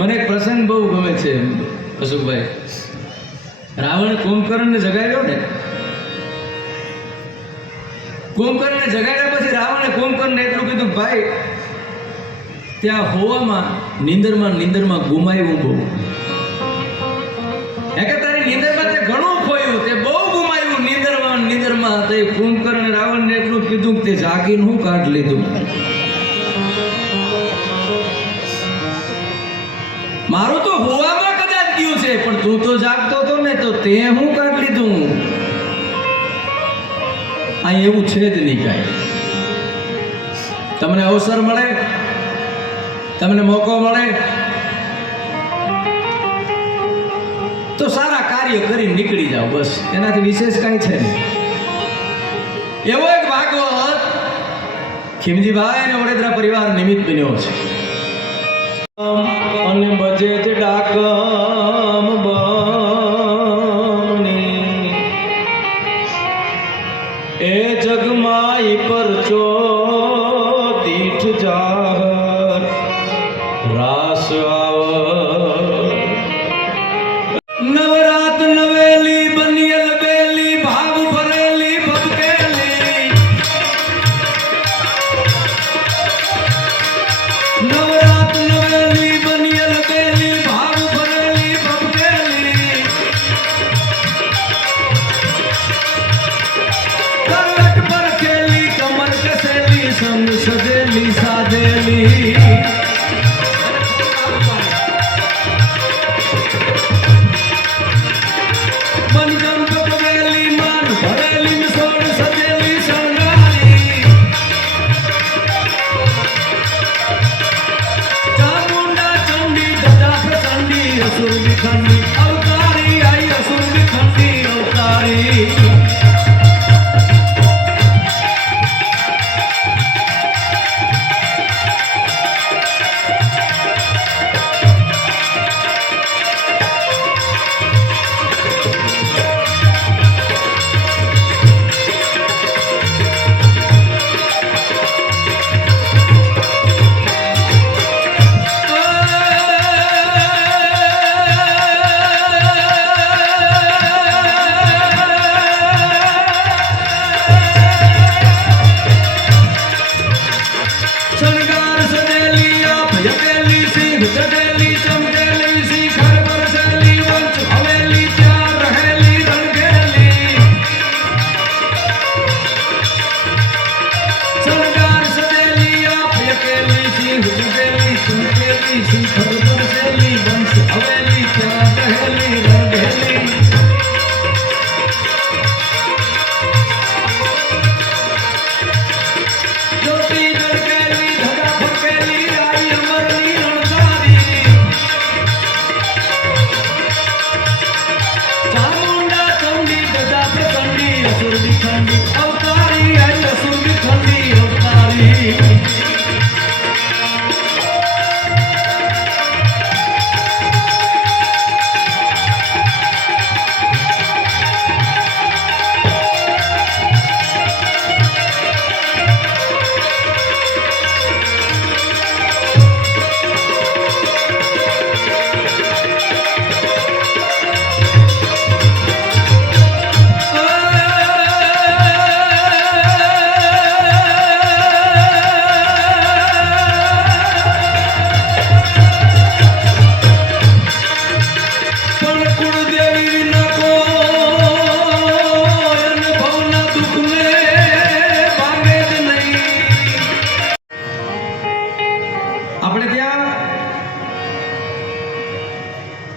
મને એક પ્રસંગ બહુ ગમે છે અશોકભાઈ. રાવણ કુંભકર્ણને જગાડ્યો ને, કુંભકર્ણને જગાડ્યા પછી રાવણે કુંભકર્ણને એટલું કીધું, ભાઈ ત્યાં હોવામાં નીંદરમાં ગુમાવ્યું બહુ. તારી નીંદરમાં તે ઘણું ખોયું, તે બહુ ગુમાવ્યું નીંદરમાં. તે કુંભકર્ણે રાવણને એટલું કીધું કે તે જાગીને હું કાઢ લીધું. મારું તો હોવામાં કદાચ ગયું છે, પણ તું તો જાગતો હતો ને, તો તે હું કાઢ લીધું. આ એવું છે જ નહીં કાંઈ. તમને અવસર મળે, તમને મોકો મળે તો સારા કાર્ય કરીને નીકળી જાઓ, બસ. એનાથી વિશેષ કાંઈ છે નહીં. એવો એક ભાગવત ખીમજીભાઈ અને વડોદરા પરિવાર નિમિત્ત બન્યો છે. અને બજે જ ડાકમ બની એ જગમાઈ પરચો દીઠ જાહર રાસ આવર. નવરાત નવેલી બનિયલ બેલી ભાવ ભરેલી ભબકેલી. નવરાત નવેલી બનિયલ બેલી ભાવ ભરેલી ભબકેલી. કરવટ પર ખેલી કમર કસેલી સંગ સજેલી સાજેલી. આપણે ત્યાં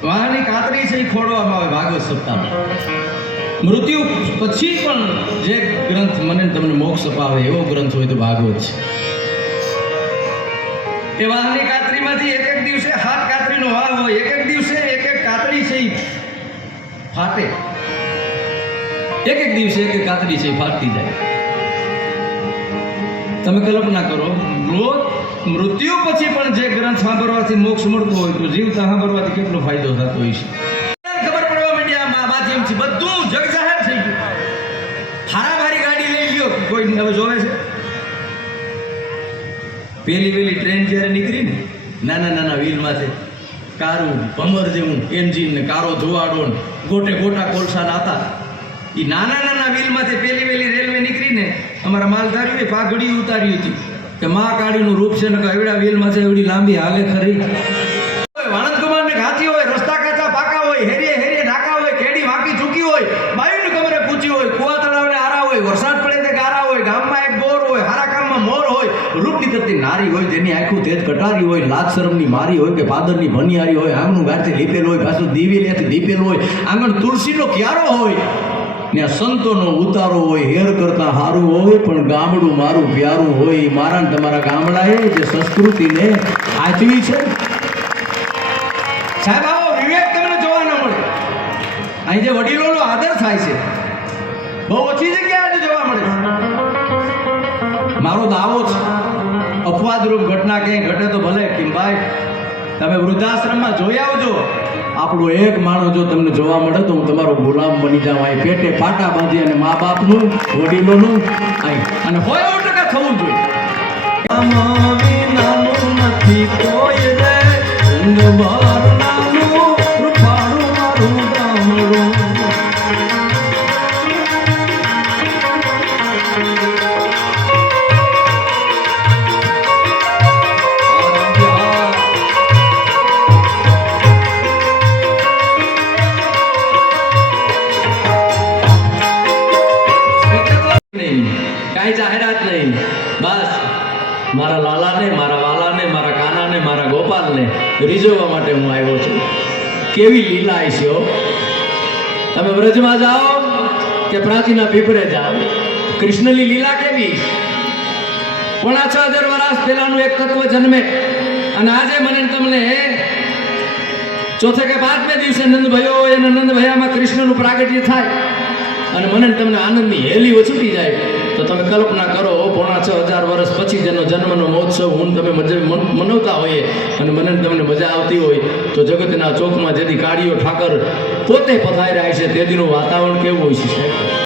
વાહની કાતરી છે એ ખોડવામાં આવે ભાગવત સપ્તાહમાં. મૃત્યુ પછી પણ જે ગ્રંથ મને તમને મોક્ષ અપાવે એવો ગ્રંથ હોય તો ભાગવત છે. એ વાહની કાતરીમાંથી એક દિવસે હાથ કાતરીનો વાહ હોય, એક દિવસે એક કાતરી છે એ ફાટે, એક દિવસે એક કાતરી છે એ ફાટતી જાય. તમે કલ્પના કરો, મૃત્યુ પછી પણ જે ગ્રંથ સાંભળવાથી મોક્ષ મળતો હોય તો જીવતા સાંભળવાથી કેટલો ફાયદો થતો હોય છે. ખબર પડવા માંડી માધ્યમથી બધું જગ જાહેર થઈ ગયું. હારાભારી ગાડી લઈ લ્યો, કોઈ હવે જોવે છે. પેલી ટ્રેન જ્યારે નીકળી ને નાના વ્હીલ માથે કારું ભમર જેવું એન્જિન ને કારો ધોવાડો ને ગોટે ગોટા કોલસાના હતા. એ નાના નાના વ્હીલમાંથી પેલી વેલી રેલવે નીકળીને અમારા માલધારીઓએ પાઘડી ઉતારી હતી કે મા કાળીનું રૂપ છે ને કે એવડા વ્હીલમાં છે એવડી લાંબી હાલે ખરી. વાણંદ કુમાર ને ઘાતી હોય, રસ્તા કાચા પાકા હોય, હેરીએ હેરીએ નાકા હોય, કેડી વાંકી ચૂકી હોય, બાયુની કમરે પૂછી હોય, કુવા તળાવને આરા હોય, વરસાદ પડે તે ગારા હોય, ગામમાં એક બોર હોય, હારા કામમાં મોર હોય, રૂપની કરતી નારી હોય જેની આંખું તેજ કટારી હોય, લાજ શરમની મારી હોય કે પાદરની ભનિયારી હોય, આંગણું ગારથી લીપેલ હોય, પાછું દિવેલિયાથી દીપેલ હોય, આંગણ તુલસીનો ક્યારો હોય ને સંતોનો ઉતારો હોય, હેર કરતા હારું હોય પણ ગામડું મારું પ્યારું હોય. મારા ને તમારા ગામડાએ જે સંસ્કૃતિને આચવી છે સાહેબ, આવો વિવેક તમને જોવા ન મળે. અહીં જે વડીલોનો આદર થાય છે બહુ ઓછી જગ્યાએ જોવા મળે. મારો દાવો છે અપવાદરૂપ ઘટના ક્યાંય ઘટે તો ભલે કે ભાઈ તમે વૃદ્ધાશ્રમમાં જોઈ આવજો. આપણો એક માણસ જો તમને જોવા મળે તો હું તમારો ગુલામ બની જાઉં. અહીં પેટે પાટા બાંધી અને મા બાપનું વડીલોનું અને હોય 100% થવું જોઈએ. નથી કોઈ રે રંગબાર નાનું રૂપાળું મારું ગામડું. કાંઈ જાહેરાત નહીં, બસ મારા લાલાને, મારા વાલાને, મારા કાનાને, મારા ગોપાલને રીઝવવા માટે હું આવ્યો છું. કેવી લીલા છે હો. તમે વ્રજમાં જાઓ કે પ્રાચીના પીપરે જાઓ, કૃષ્ણની લીલા કેવી. 5,500 વર્ષ પહેલાનું એક તત્વ જન્મે અને આજે મને તમને ચોથે કે 5મે દિવસે નંદભાઈઓ હોય અને નંદભાઈમાં કૃષ્ણનું પ્રાગટ્ય થાય અને મને તમને આનંદની હેલી છૂટી જાય તો તમે કલ્પના કરો 5,500 વર્ષ પછી જેનો જન્મનો મહોત્સવ હું તમે મનાવતા હોઈએ અને મને તમને મજા આવતી હોય તો જગતના ચોકમાં જેથી કાળીઓ ઠાકર પોતે પધાર્યા છે તેદીનું વાતાવરણ કેવું હોય છે સાહેબ.